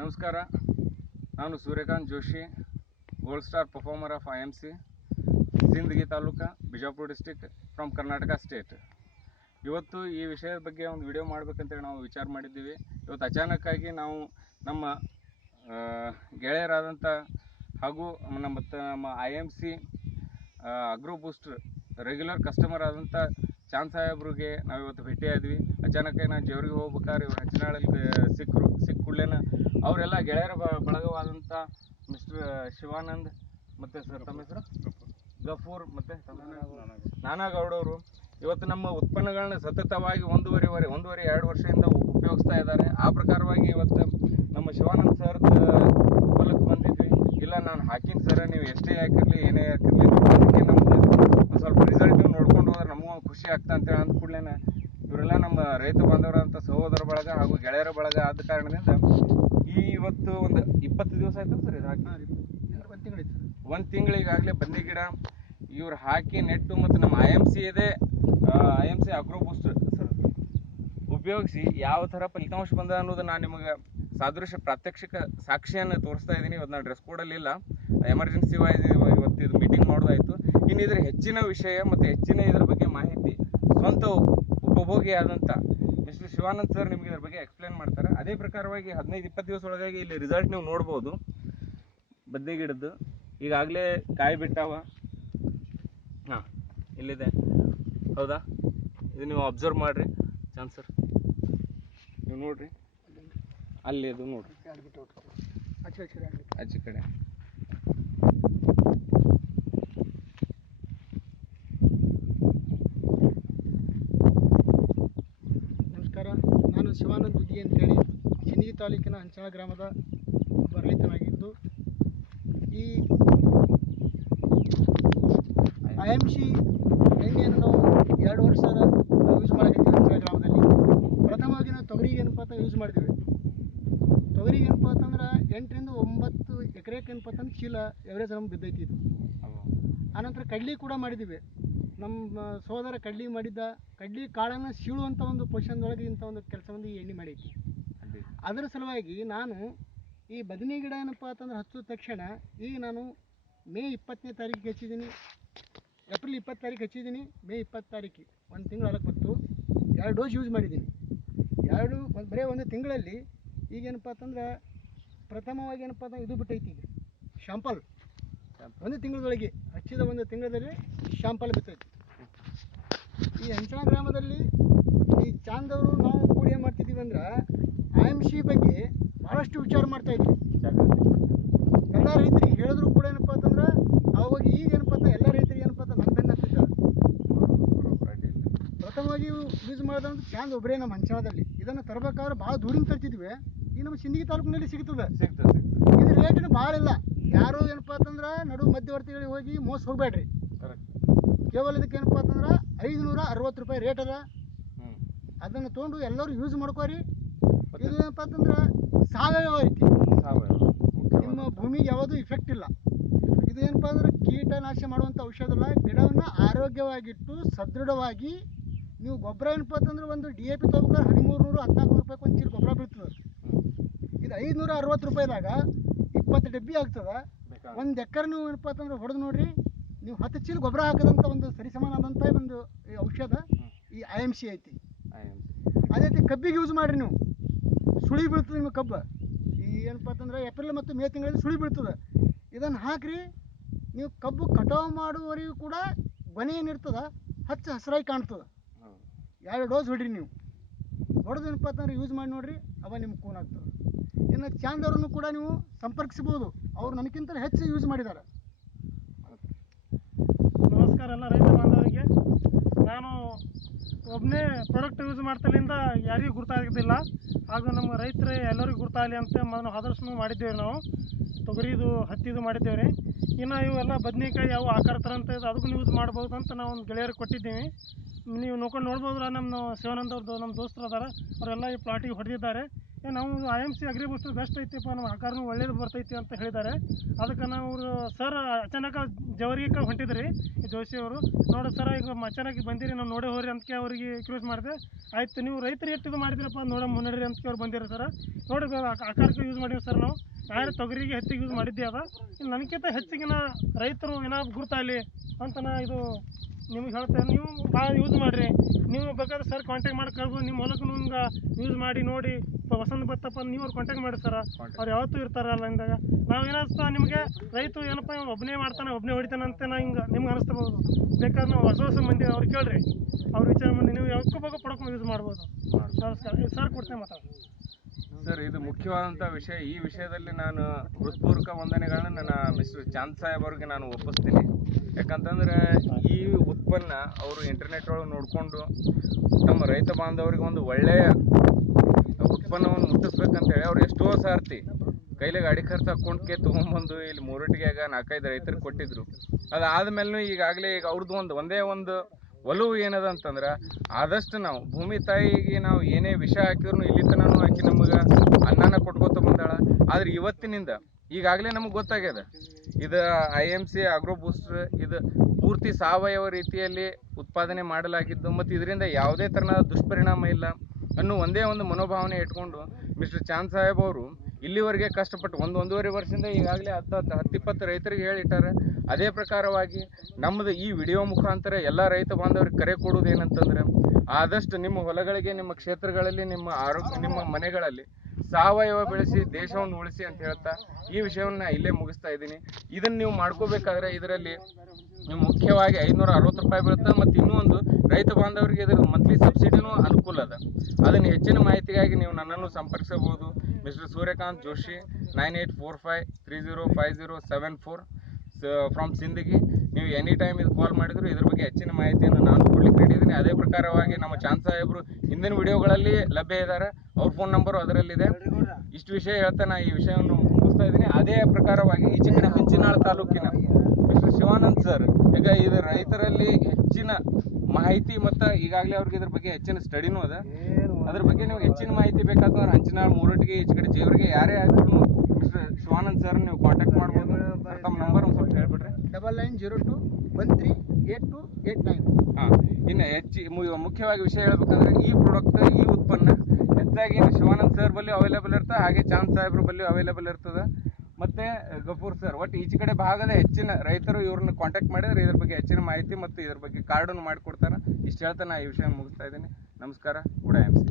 ನಮಸ್ಕಾರ. ನಾನು Suryakant Joshi gold star performer of I M C Sindagi taluk, Bijapur district from Karnataka state ಇವತ್ತು ಈ ವಿಷಯದ ಬಗ್ಗೆ ಒಂದು ವಿಡಿಯೋ ಮಾಡ್ಬೇಕಂತೇಳಿ ನಾವು ವಿಚಾರ ಮಾಡಿದ್ದೀವಿ. ಇವತ್ತು ಅಚಾನಕ್ಕಾಗಿ ನಾವು ನಮ್ಮ ಗೆಳೆಯರಾದಂಥ ಹಾಗೂ ನಮ್ಮ ನಮ್ಮ I M C agro booster regular customer ಆದಂಥ ಚಾಂದ್ ಸಾಹೇಬ್ರಿಗೆ ನಾವು ಇವತ್ತು ಭೇಟಿಯಾದ್ವಿ. ಅಚಾನಕ ನಾನು ಜೇವ್ರಿಗೆ ಹೋಗ್ಬೇಕಾದ್ರೆ ಇವ್ರು ಹಚ್ಚನಾಳಲ್ಲಿ ಸಿಕ್ಕರು ಸಿಕ್ಕ ಕೂಡಲೇನ ಅವರೆಲ್ಲ ಗೆಳೆಯರ ಬಳಗವಾದಂಥ ಮಿಸ್ಟರ್ ಶಿವಾನಂದ್ ಮತ್ತು ಸರ್ ತಮ್ಮ ಹೆಸರು? ಗಫೂರ್ ಮತ್ತು ನಾನಾಗೌಡವರು. ಇವತ್ತು ನಮ್ಮ ಉತ್ಪನ್ನಗಳನ್ನ ಸತತವಾಗಿ ಒಂದೂವರೆ ವರೆ ಒಂದೂವರೆ ಎರಡು ವರ್ಷದಿಂದ ಉಪಯೋಗಿಸ್ತಾ ಇದ್ದಾರೆ. ಆ ಪ್ರಕಾರವಾಗಿ ಇವತ್ತು ನಮ್ಮ ಶಿವಾನಂದ್ ಸರ್ ಹೊಲಕ್ಕೆ ಬಂದಿದ್ವಿ ಇಲ್ಲ ನಾನು ಹಾಕಿನ ಸರ ನೀವು ಎಷ್ಟೇ ಹಾಕಿರಲಿ ಏನೇ ಹಾಕಿರಲಿ ಅದಕ್ಕೆ ನಮ್ದು ಒಂದು ಸ್ವಲ್ಪ ರಿಸಲ್ಟ್ ನೋಡ್ಕೊಂಡು ಹೋದ್ರೆ ನಮಗೂ ಒಂದು ಖುಷಿ ಆಗ್ತಾ ಅಂತೇಳಿ ಅಂದ ಕೂಡಲೇ ಇವರೆಲ್ಲ ನಮ್ಮ ರೈತ ಬಾಂಧವರಂಥ ಸಹೋದರ ಬಳಗ ಹಾಗೂ ಗೆಳೆಯರ ಬಳಗ ಆದ ಕಾರಣದಿಂದ ಈ ಇವತ್ತು ಒಂದು ಇಪ್ಪತ್ತು ದಿವಸ ಆಯ್ತು ಸರ್ ಇದು ಹಾಕಿ? ಒಂದು ತಿಂಗಳಿಗಾಗಲೇ ಬಂದಿ ಗಿಡ. ಇವ್ರು ಹಾಕಿ ನೆಟ್ಟು ಮತ್ತು ನಮ್ಮ ಐ ಎಂ ಸಿ ಇದೆ. I M C agro boost sir. ಉಪಯೋಗಿಸಿ ಯಾವ ಥರ ಫಲಿತಾಂಶ ಬಂದ ಅನ್ನೋದು ನಾನು ನಿಮಗೆ ಸಾದೃಶ್ಯ ಪ್ರಾತ್ಯಕ್ಷಿಕ ಸಾಕ್ಷಿಯನ್ನು ತೋರಿಸ್ತಾ ಇದ್ದೀನಿ. ಇವತ್ತು ನಾನು ಡ್ರೆಸ್ ಕೋಡಲ್ಲಿ ಇಲ್ಲ. ಎಮರ್ಜೆನ್ಸಿ ವೈಸ್ ಇವತ್ತು ಇದು ಮೀಟಿಂಗ್ ಮಾಡೋದಾಯಿತು. ಇನ್ನು ಇದರ ಹೆಚ್ಚಿನ ವಿಷಯ ಮತ್ತು ಹೆಚ್ಚಿನ ಇದ್ರ ಬಗ್ಗೆ ಮಾಹಿತಿ ಸ್ವಂತ ಉಪಭೋಗಿ ಆದಂತ ಮಿಸ್ಟರ್ ಶಿವಾನಂದ್ ಸರ್ ನಿಮಗೆ ಇದ್ರ ಬಗ್ಗೆ ಎಕ್ಸ್ಪ್ಲೇನ್ ಮಾಡ್ತಾರೆ. ಅದೇ ಪ್ರಕಾರವಾಗಿ ಹದಿನೈದು ಇಪ್ಪತ್ತು ದಿವಸ ಒಳಗಾಗಿ ಇಲ್ಲಿ ರಿಸಲ್ಟ್ ನೀವು ನೋಡ್ಬೋದು. ಬದ್ನೆ ಗಿಡದ್ದು. ಈಗಾಗಲೇ ಕಾಯಿ ಬಿಟ್ಟಾವ. ಹಾಂ ಇಲ್ಲಿದೆ. ಹೌದಾ? ಇದು ನೀವು ಅಬ್ಸರ್ವ್ ಮಾಡಿರಿ. ಚಾನ್ಸರ್ ಸರ್ ನೀವು ನೋಡಿರಿ. ಅಲ್ಲಿ ಅದು ನೋಡಿರಿ. ಆಚೆ ಕಡೆ ನಮಸ್ಕಾರ ನಾನು ಶಿವಾನಂದ್ ದುದ್ದಿ ಅಂತೇಳಿ ಸಿಂದಗಿ ತಾಲೂಕಿನ ಹಂಚಳ ಗ್ರಾಮದ ಒಬ್ಬ ರೈತನಾಗಿದ್ದು, ಈ ಐ ಎಂ ಸಿ ಎಣ್ಣೆಯನ್ನು ಎರಡು ವರ್ಷ ಯೂಸ್ ಮಾಡಕತ್ತೀವಿ ಹಂಚಳ ಗ್ರಾಮದಲ್ಲಿ. ಪ್ರಥಮವಾಗಿ ನಾವು ತೊಗರಿಗೆ ಅಂತ ಯೂಸ್ ಮಾಡಿದ್ದೀವಿ ತೊಗರಿಗೆ ಏನಪ್ಪ ಅಂತಂದ್ರೆ ಎಂಟರಿಂದ ಒಂಬತ್ತು ಎಕರೆಗೆ ಏನಪ್ಪ ಅಂತಂದ್ರೆ ಚೀಲ ಎವರೇಜ್ ನಮ್ಗೆ ಬಿದ್ದೈತಿ ಇದು. ಆನಂತರ ಕಡ್ಲಿ ಕೂಡ ಮಾಡಿದ್ದೀವಿ ನಮ್ಮ ಸೋದರ ಕಡ್ಲಿ ಮಾಡಿದ್ದ ಕಡ್ಲಿ ಕಾಳನ್ನು ಸೀಳುವಂಥ ಒಂದು ಪೊಷನ್ದೊಳಗೆ ಇಂಥ ಒಂದು ಕೆಲಸವನ್ನು ಈ ಎಣ್ಣೆ ಮಾಡೈತಿ. ಅದರ ಸಲುವಾಗಿ ನಾನು ಈ ಬದನೆ ಗಿಡ ಏನಪ್ಪ ಅಂತಂದ್ರೆ ಹಚ್ಚಿದ ತಕ್ಷಣ ಈಗ ನಾನು ಮೇ ಇಪ್ಪತ್ತನೇ ತಾರೀಕಿಗೆ ಹಚ್ಚಿದ್ದೀನಿ ಏಪ್ರಿಲ್ ಇಪ್ಪತ್ತು ತಾರೀಕು ಹಚ್ಚಿದ್ದೀನಿ ಮೇ ಇಪ್ಪತ್ತು ತಾರೀಕು ಒಂದು ತಿಂಗಳು ಅದಕ್ಕೆ ಬಂತು. ಎರಡು ಡೋಸ್ ಯೂಸ್ ಮಾಡಿದ್ದೀನಿ. ಎರಡು ಬರೀ ಒಂದು ತಿಂಗಳಲ್ಲಿ ಈಗೇನಪ್ಪ ಅಂತಂದ್ರೆ ಪ್ರಥಮವಾಗಿ ಏನಪ್ಪ ಅಂದ್ರೆ ಇದು ಬಿಟ್ಟೈತಿ ಈಗ. ಶಾಂಪಲ್. ಒಂದು ತಿಂಗಳದೊಳಗೆ ಹಚ್ಚಿದ ಒಂದು ತಿಂಗಳಲ್ಲಿ ಶಾಂಪಲ್ ಬಿತ್ತೈತಿ. ಈ ಹಂಚಣ ಗ್ರಾಮದಲ್ಲಿ ಈ ಚಾಂದವರು ನಾವು ಕೂಡ ಏನು ಮಾಡ್ತಿದ್ದೀವಿ ಅಂದ್ರೆ ಐ ಎಂ ಸಿ ಬಗ್ಗೆ ಭಾಳಷ್ಟು ವಿಚಾರ ಮಾಡ್ತಾ ಇದ್ವಿ. ಎಲ್ಲ ರೈತರಿಗೆ ಹೇಳಿದ್ರು ಕೂಡ ಏನಪ್ಪ ಅಂತಂದ್ರೆ ಅವಾಗ ಈಗ ಏನಪ್ಪ ಅಂತ ಎಲ್ಲ ರೈತರಿಗೆ ಏನಪ್ಪ ಅಂತ ನಮ್ಮ ಬೆನ್ನ ಹತ್ತಿದ್ದಾರೆ ಪ್ರಥಮವಾಗಿ ಯೂಸ್ ಮಾಡೋದಂದ್ರೆ ಚಾಂದ್ ಒಬ್ಬರೇ ನಮ್ಮ ಹಂಚಣದಲ್ಲಿ. ಇದನ್ನು ತರಬೇಕಾದ್ರೆ ಭಾಳ ದೂರಿಂದ ತರ್ತಿದ್ವಿ. ಈ ನಮ್ಮ ಸಿಂದಗಿ ತಾಲೂಕಿನಲ್ಲಿ ಸಿಗ್ತದೆ. ಸಿಗ್ತದೆ ಸಿಗ್ತದೆ. ಇದು ರೇಟ್ ಭಾಳ ಇಲ್ಲ. ಯಾರು ಏನಪ್ಪ ಅಂತಂದ್ರೆ ನಡು ಮಧ್ಯವರ್ತಿಗಳಿಗೆ ಹೋಗಿ ಮೋಸ ಹೋಗ್ಬೇಡ್ರಿ. ಕೇವಲ ಇದಕ್ಕೆ ಏನಪ್ಪ ಅಂತಂದ್ರೆ ಐದುನೂರ ಅರವತ್ತು ರೂಪಾಯಿ ರೇಟ್ ಅದ. ಅದನ್ನು ತೊಗೊಂಡು ಎಲ್ಲರೂ ಯೂಸ್ ಮಾಡ್ಕೋರಿ. ಇದು ಏನಪ್ಪ ಅಂತಂದ್ರೆ ಸಾವಯವ ಐತಿ. ನಿಮ್ಮ ಭೂಮಿಗೆ ಯಾವುದೂ ಇಫೆಕ್ಟ್ ಇಲ್ಲ. ಇದು ಏನಪ್ಪ ಅಂದ್ರೆ ಕೀಟನಾಶ ಮಾಡುವಂಥ ಔಷಧ ಅಲ್ಲ. ಗಿಡವನ್ನು ಆರೋಗ್ಯವಾಗಿಟ್ಟು ಸದೃಢವಾಗಿ ನೀವು ಗೊಬ್ಬರ ಏನಪ್ಪ ಅಂತಂದ್ರೆ ಒಂದು ಡಿ ಎ ಪಿ ತೊಗೊಬೇಕಾದ್ರೆ ಹದಿಮೂರು ನೂರು ಹದಿನಾಲ್ಕು ನೂರು ರೂಪಾಯಿ ಒಂದು ಚೀಲ ಗೊಬ್ಬರ ಬೀಳ್ತದೆ. ಇದು ಐದುನೂರ ಅರವತ್ತು ರೂಪಾಯಿದಾಗ ಇಪ್ಪತ್ತು ಡಬ್ಬಿ ಆಗ್ತದೆ? ಒಂದು ಎಕರೆ ನೀವು ಏನಪ್ಪ ಅಂತಂದ್ರೆ ಹೊಡೆದು ನೋಡ್ರಿ ನೀವು ಹತ್ತು ಚೀಲ ಗೊಬ್ಬರ ಹಾಕದಂಥ ಒಂದು ಸರಿಸಮಾನದಂಥ ಒಂದು ಈ ಔಷಧ ಈ ಐ ಎಂ ಸಿ ಐತಿ. ಅದೇ ರೀತಿ ಕಬ್ಬಿಗೆ ಯೂಸ್ ಮಾಡಿರಿ ನೀವು. ಸುಳಿ ಬೀಳ್ತದೆ ನಿಮಗೆ ಕಬ್ಬು. ಈ ಏನಪ್ಪ ಅಂತಂದ್ರೆ ಏಪ್ರಿಲ್ ಮತ್ತು ಮೇ ತಿಂಗಳಲ್ಲಿ ಸುಳಿ ಬೀಳ್ತದೆ. ಇದನ್ನು ಹಾಕ್ರಿ ನೀವು ಕಬ್ಬು ಕಟಾವು ಮಾಡುವವರೆಗೂ ಕೂಡ ಗೊನೆ ಏನಿರ್ತದೆ? ಹಚ್ಚ ಹಸಿರಾಗಿ ಕಾಣ್ತದೆ. ಎರಡು ಡೋಸ್ ಹೊಡ್ರಿ ನೀವು. ಹೊಡೆದು ಏನಪ್ಪ ಅಂತಂದ್ರೆ ಯೂಸ್ ಮಾಡಿ ನೋಡ್ರಿ ಅವ ನಿಮ್ಗೆ ಕೂನ್ ಆಗ್ತದೆ. ಇನ್ನು ಚಾಂದವ್ರನ್ನು ಕೂಡ ನೀವು ಸಂಪರ್ಕಿಸ್ಬೋದು ಅವ್ರು ನನಗಿಂತ ಹೆಚ್ಚು ಯೂಸ್ ಮಾಡಿದ್ದಾರೆ. ನಮಸ್ಕಾರ ಎಲ್ಲ ರೈತ ಬಾಂಧವರಿಗೆ. ನಾನು ಒಬ್ಬನೇ ಪ್ರಾಡಕ್ಟ್ ಯೂಸ್ ಮಾಡ್ತಲಿಂದ ಯಾರಿಗೂ ಗುರ್ತಾಗೋದಿಲ್ಲ. ಹಾಗೂ ನಮ್ಮ ರೈತರು ಎಲ್ಲರಿಗೂ ಗುರ್ತಾಗಲಿ ಅಂತ ಮೊದಲು ಆದರ್ಶನೂ ಮಾಡಿದ್ದೇವೆ ನಾವು. ತೊಗರಿದು, ಹತ್ತಿದು ಮಾಡಿದ್ದೇವೆ. ರೀ ಇನ್ನು ಇವೆಲ್ಲ ಬದ್ನೆಕಾಯಿ ಯಾವ ಆಕಾರ ಥರ ಅಂತ ಇದೆ ಅದಕ್ಕೂ ಯೂಸ್ ಮಾಡ್ಬೋದು ಅಂತ ನಾವು ಒಂದು ಗೆಳೆಯರಿಗೆ ಕೊಟ್ಟಿದ್ದೀವಿ. ನೀವು ನೋಡ್ಕೊಂಡು ನೋಡ್ಬೋದಲ್ಲ ನಮ್ಮ ಶಿವಾನಂದ ಅವ್ರದ್ದು ನಮ್ಮ ದೋಸ್ತರು ಅದಾರ. ಅವರೆಲ್ಲ ಈ ಪ್ಲಾಟಿಗೆ ಹೊಡೆದಿದ್ದಾರೆ. ನಾವು I M C agri booster best ಐತಿಪ್ಪ, ನಮ್ಮ ಆಕಾರನು ಒಳ್ಳೇದು ಬರ್ತೈತಿ ಅಂತ ಹೇಳಿದ್ದಾರೆ. ಅದಕ್ಕೆ ನಾವು ಸರ್ ಅಚಾನಕ ಜವರಿಗೆ ಹೊಂಟಿದ್ರಿ ಜೋಶಿ ಅವರು. ನೋಡಿ ಸರ್ ಈಗ ಅಚಾನಕ್ ಬಂದಿರಿ, ನಾವು ನೋಡೇ ಹೋರಿ ಅಂತ ಅವ್ರಿಗೆ ಕ್ಲೋಸ್ ಮಾಡಿದೆ. ಆಯ್ತು, ನೀವು ರೈತರು ಎಷ್ಟು ಇದು ಮಾಡಿದ್ರಪ್ಪ ನೋಡೋ ಮುನ್ನಡ್ರಿ ಅಂತ ಅವ್ರು ಬಂದಿರಿ ಸರ್ ನೋಡಿ ಆಕಾರಕ್ಕೆ ಯೂಸ್ ಮಾಡೀವಿ ಸರ್ ನಾವು. ನಾನು ತೊಗರಿಗೆ ಹೆಚ್ಚಿಗೆ ಯೂಸ್ ಮಾಡಿದ್ದೆ ಅದ. ನನಗಿಂತ ಹೆಚ್ಚಿಗಿನ ರೈತರು ಏನೋ ಗುರ್ತಾಗಲಿ ಅಂತ ನಾ ಇದು ನಿಮ್ಗೆ ಹೇಳ್ತೇನೆ ನೀವು ಭಾಳ ಯೂಸ್ ಮಾಡಿರಿ. ನೀವು ಬೇಕಾದ್ರೆ ಸರ್ ಕಾಂಟ್ಯಾಕ್ಟ್ ಮಾಡಿ ಕರ್ಬೋದು ನಿಮ್ಮ ಹೊಲಕ್ಕೆ ನಿಮ್ಗೆ ಯೂಸ್ ಮಾಡಿ ನೋಡಿ. ವಸಂತ ಬತ್ತಪ್ಪ ನೀವು ಅವ್ರು ಕಾಂಟ್ಯಾಕ್ಟ್ ಮಾಡಿ ಸರ್ ಅವ್ರು ಯಾವತ್ತೂ ಇರ್ತಾರಲ್ಲ ಅಂದಾಗ ನಾವು ಏನಿಸ್ತಾ ನಿಮಗೆ ರೈತ ಏನಪ್ಪ ಇವ್ನು ಒಬ್ಬನೇ ಮಾಡ್ತಾನೆ ಒಬ್ಬನೇ ಹೊಡಿತಾನೆ ಅಂತ ನಾ ಹಿಂಗೆ ನಿಮ್ಗೆ ಅನಿಸ್ತಿರ್ಬೋದು ಬೇಕಾದ್ರೆ ನಾವು ಹೊಸ ಹೊಸ ಮಂದಿ ಅವ್ರು ಕೇಳ್ರಿ. ಅವ್ರು ವಿಚಾರ ಮಾಡಿ ನೀವು ಯಾವಕ್ಕೂ ಬೇಕು ಪ್ರಾಡಕ್ಟ್ ಯೂಸ್ ಮಾಡ್ಬೋದು. ನಮಸ್ಕಾರ. ಸರ್ ಕೊಡ್ತೇನೆ ಮಾತಾಡಿ ಸರ್, ಇದು ಮುಖ್ಯವಾದಂಥ ವಿಷಯ. ಈ ವಿಷಯದಲ್ಲಿ ನಾನು ಹೃತ್ಪೂರ್ವಕ ವಂದನೆಗಳನ್ನ ನನ್ನ ಮಿಸ್ಟರ್ ಚಾಂದ್ ಸಾಹೇಬ್ ಅವ್ರಿಗೆ ನಾನು ಒಪ್ಪಿಸ್ತೀನಿ. ಯಾಕಂತಂದ್ರೆ ಈ ಉತ್ಪನ್ನ ಅವರು ಇಂಟರ್ನೆಟ್ ಒಳಗೆ ನೋಡಿಕೊಂಡು ನಮ್ಮ ರೈತ ಬಾಂಧವರಿಗೆ ಒಂದು ಒಳ್ಳೆಯ ಉತ್ಪನ್ನವನ್ನು ಮುಟ್ಟಿಸ್ಬೇಕಂತೇಳಿ ಅವ್ರು ಎಷ್ಟೋ ಸಾರ್ತಿ ಕೈಲಿ ಗಾಡಿ ಖರ್ಚು ಹಾಕೊಂಡ್ಕೆ ತೊಗೊಂಬಂದು ಇಲ್ಲಿ ಮೂರೊಟ್ಟಿಗೆಗ ನಾಲ್ಕೈದು ರೈತರಿಗೆ ಕೊಟ್ಟಿದ್ರು. ಅದಾದ್ಮೇಲೂ ಈಗಾಗಲೇ ಈಗ ಅವ್ರದ್ದು ಒಂದು, ಒಂದೇ ಒಂದು ಒಲವು ಏನದ ಅಂತಂದ್ರೆ ಆದಷ್ಟು ನಾವು ಭೂಮಿ ತಾಯಿಗೆ ನಾವು ಏನೇ ವಿಷ ಹಾಕಿದ್ರು ಇಲ್ಲಿ ತನೂ ಹಾಕಿ ನಮಗೆ ಅನ್ನನ ಕೊಟ್ಕೋತ ಬಂದಾಳ. ಆದ್ರೆ ಇವತ್ತಿನಿಂದ ಈಗಾಗಲೇ ನಮಗೆ ಗೊತ್ತಾಗ್ಯದ. ಇದು I M C agro booster ಇದು ಪೂರ್ತಿ ಸಾವಯವ ರೀತಿಯಲ್ಲಿ ಉತ್ಪಾದನೆ ಮಾಡಲಾಗಿದ್ದು ಮತ್ತು ಇದರಿಂದ ಯಾವುದೇ ಥರದ ದುಷ್ಪರಿಣಾಮ ಇಲ್ಲ ಅನ್ನೋ ಒಂದೇ ಒಂದು ಮನೋಭಾವನೆ ಇಟ್ಕೊಂಡು ಮಿಸ್ಟರ್ ಚಾಂದ್ ಸಾಹೇಬ್ ಅವರು ಇಲ್ಲಿವರೆಗೆ ಕಷ್ಟಪಟ್ಟು ಒಂದು ಒಂದೂವರೆ ವರ್ಷದಿಂದ ಈಗಾಗಲೇ ಹತ್ತು ಹತ್ತು ಹತ್ತಿಪ್ಪತ್ತು ರೈತರಿಗೆ ಹೇಳಿಟ್ಟಾರೆ. ಅದೇ ಪ್ರಕಾರವಾಗಿ ನಮ್ಮದು ಈ ವಿಡಿಯೋ ಮುಖಾಂತರ ಎಲ್ಲ ರೈತ ಬಾಂಧವರಿಗೆ ಕರೆ ಕೊಡೋದು ಏನಂತಂದ್ರೆ ಆದಷ್ಟು ನಿಮ್ಮ ಹೊಲಗಳಿಗೆ, ನಿಮ್ಮ ಕ್ಷೇತ್ರಗಳಲ್ಲಿ, ನಿಮ್ಮ ಆರೋಗ್ಯ, ನಿಮ್ಮ ಮನೆಗಳಲ್ಲಿ ಸಾವಯವ ಬೆಳೆಸಿ, ದೇಶವನ್ನು ಉಳಿಸಿ ಅಂತ ಹೇಳ್ತಾ ಈ ವಿಷಯವನ್ನ ಇಲ್ಲೇ ಮುಗಿಸ್ತಾ ಇದ್ದೀನಿ. ಇದನ್ನ ನೀವು ಮಾಡ್ಕೋಬೇಕಾದ್ರೆ ಇದರಲ್ಲಿ ನೀವು ಮುಖ್ಯವಾಗಿ ಐನೂರ ಅರವತ್ತು ರೂಪಾಯಿ ಬೀಳುತ್ತೆ ಮತ್ತು ಇನ್ನೂ ಒಂದು ರೈತ ಬಾಂಧವರಿಗೆ ಇದರ ಮಂತ್ಲಿ ಸಬ್ಸಿಡಿನೂ ಅನುಕೂಲ ಅದ. ಅದನ್ನು ಹೆಚ್ಚಿನ ಮಾಹಿತಿಗಾಗಿ ನೀವು ನನ್ನನ್ನು ಸಂಪರ್ಕಿಸಬಹುದು. Mister Suryakant Joshi nine eight four five three zero five zero seven four from Sindagi ನೀವು ಎನಿ ಟೈಮ್ ಇದು ಕಾಲ್ ಮಾಡಿದ್ರು ಇದ್ರ ಬಗ್ಗೆ ಹೆಚ್ಚಿನ ಮಾಹಿತಿಯನ್ನು ನಾನು ಕೊಡ್ಲಿಕ್ಕೆ ರೆಡಿ ಅದೇ ಪ್ರಕಾರವಾಗಿ ನಮ್ಮ ಚಾಂದ್ ಸಾಹೇಬ್ರು ಹಿಂದಿನ ವಿಡಿಯೋಗಳಲ್ಲಿ ಲಭ್ಯ ಇದ್ದಾರೆ. ಅವ್ರ ಫೋನ್ ನಂಬರು ಅದರಲ್ಲಿದೆ. ಇಷ್ಟು ವಿಷಯ ಹೇಳ್ತಾ ನಾ ಈ ವಿಷಯವನ್ನು ಮುಗಿಸ್ತಾ ಇದ್ದೀನಿ. ಅದೇ ಪ್ರಕಾರವಾಗಿ ಈ ಚಿಕ್ಕನ ಹಂಚಿನಾಳ ತಾಲೂಕಿನ ಮಿಸ್ಟರ್ ಶಿವಾನಂದ್ ಸರ್ ಈಗ ಇದು ರೈತರಲ್ಲಿ ಹೆಚ್ಚಿನ ಮಾಹಿತಿ ಮತ್ತು ಈಗಾಗಲೇ ಅವ್ರಿಗೆ ಇದ್ರ ಬಗ್ಗೆ ಹೆಚ್ಚಿನ ಸ್ಟಡಿನೂ ಅದ. ಅದ್ರ ಬಗ್ಗೆ ನೀವು ಹೆಚ್ಚಿನ ಮಾಹಿತಿ ಬೇಕಾದ್ರೆ ಹಂಚಿನಾಳ್ ಮೂರೊಟ್ಟಿಗೆ ಈಚೆ ಕಡೆ ಜೇವರಿಗೆ ಯಾರೇ ಆದ್ರೂ ಶಿವಾನಂದ್ ಸರ್ ನೀವು ಕಾಂಟ್ಯಾಕ್ಟ್ ಮಾಡ್ಬೋದು. ತಮ್ಮ ನಂಬರ್ ಒಂದು ಸ್ವಲ್ಪ ಹೇಳ್ಬಿಡ್ರಿ. Double nine zero two one three eight two eight nine ಹಾಂ ಇನ್ನು ಹೆಚ್ಚಿ ಮುಖ್ಯವಾಗಿ ವಿಷಯ ಹೇಳ್ಬೇಕಂದ್ರೆ ಈ ಪ್ರಾಡಕ್ಟ್ ಈ ಉತ್ಪನ್ನ ಹೆಚ್ಚಾಗಿ ಶಿವಾನಂದ್ ಸರ್ ಬಲ್ಲಿ ಅವೈಲೇಬಲ್ ಇರ್ತದೆ. ಹಾಗೆ ಚಾಂದ್ ಸಾಹೇಬ್ರ ಬಲ್ಲಿ ಅವೈಲೇಬಲ್ ಇರ್ತದೆ. ಮತ್ತು ಗಫೂರ್ ಸರ್ ಒಟ್ಟು ಈಚೆ ಕಡೆ ಭಾಗದ ಹೆಚ್ಚಿನ ರೈತರು ಇವ್ರನ್ನ ಕಾಂಟ್ಯಾಕ್ಟ್ ಮಾಡಿದ್ರೆ ಇದ್ರ ಬಗ್ಗೆ ಹೆಚ್ಚಿನ ಮಾಹಿತಿ ಮತ್ತು ಇದ್ರ ಬಗ್ಗೆ ಕಾರ್ಡನ್ನು ಮಾಡಿಕೊಡ್ತಾರೆ. ಇಷ್ಟು ಹೇಳ್ತಾ ನಾನು ಈ ವಿಷಯ ಮುಗಿಸ್ತಾ ಇದ್ದೀನಿ. ನಮಸ್ಕಾರ. Good M C